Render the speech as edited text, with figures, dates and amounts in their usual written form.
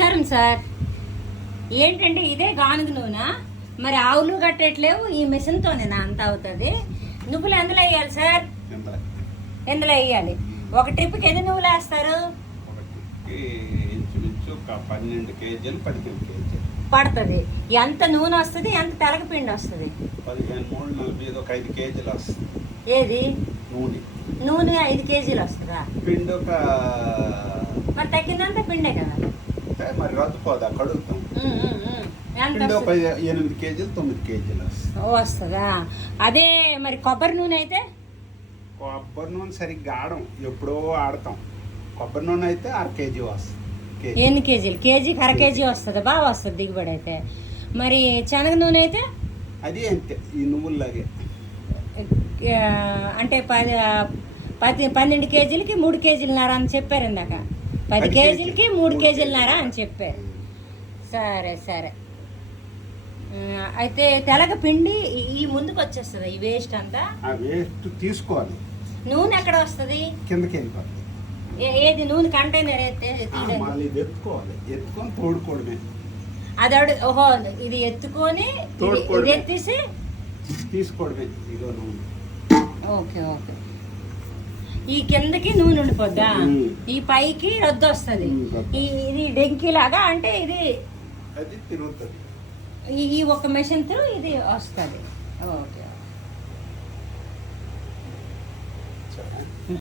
నమస్కారం సార్. ఏంటంటే ఇదే గానుగ నూనె, మరి ఆవులు కట్టేట్లేవు, ఈ మిషన్తోనేనా అంత అవుతుంది? నువ్వులు ఎందులో వేయాలి సార్? ఎందులో వేయాలి? ఒక ట్రిప్కి ఎన్ని నువ్వులు వేస్తారు? ఇంచుమించు 12 కేజీలు 15 కేజీలు పడుతుంది. ఎంత నూనె వస్తుంది, ఎంత తెలగపిండి వస్తుంది? 15 3 40 ఒక 5 కేజీలు వస్తుంది. ఏది నూనె నూనె 5 కేజీలు వస్తుందా? పిండి ఒక మరి తగ్గిందంతా పిండే కదా. మరి రద్దుపోదా కడుగుతాం. ఎంత పిండి ఒక వస్తుంది? 8 కేజీలు 9 కేజీలు వస్తుంది. వస్తుందా? అదే మరి కొబ్బరి నూనె అయితే? కొబ్బరి నూనె సరిగ్గా ఆడం, ఎప్పుడో ఆడతాం. కొబ్బరి నూనె అయితే 1/2 కేజీ వస్తుంది. ఎన్ని కేజీలు? కేజీకి 1/2 కేజీ వస్తుంది, బాగా వస్తుంది దిగుబడి అయితే. మరి శనగ నూనె అయితే? అది అంతే, ఈ నువ్వుల్లాగే. అంటే 12 కేజీలకి 3 కేజీలన్నర అని చెప్పారు ఇందాక. 10 కేజీలకి 3 కేజీలన్నర అని చెప్పారు. సరే సరే. అయితే తెలగ పిండి ఈ ముందుకు వచ్చేస్తుంది, ఈ వేస్ట్ అంతా. ఆ వేస్ట్ తీసుకోవాలి. నూనె ఎక్కడ వస్తుంది? కిందకి వెళ్ళిపోతుంది. ఏది నూనె కంటైనర్ అయితే మళ్ళీ ఇది ఎత్తుకోవాలి, ఎత్తుకొని తోడుకోవడమే. అది ఓహో, ఇది ఎత్తుకొని ఇది ఎత్తేసి తీసుకోవడమే. ఇదో నూనె. Okay okay. ఈ కిందకి నూనె ఉండిపోద్దా, ఈ పైకి రద్దు వస్తుంది. ఇది డెంకీ లాగా, అంటే ఇది అది తిరుగుతుంది. ఈ ఒక మెషిన్ తో ఇది వస్తుంది. ఓకే.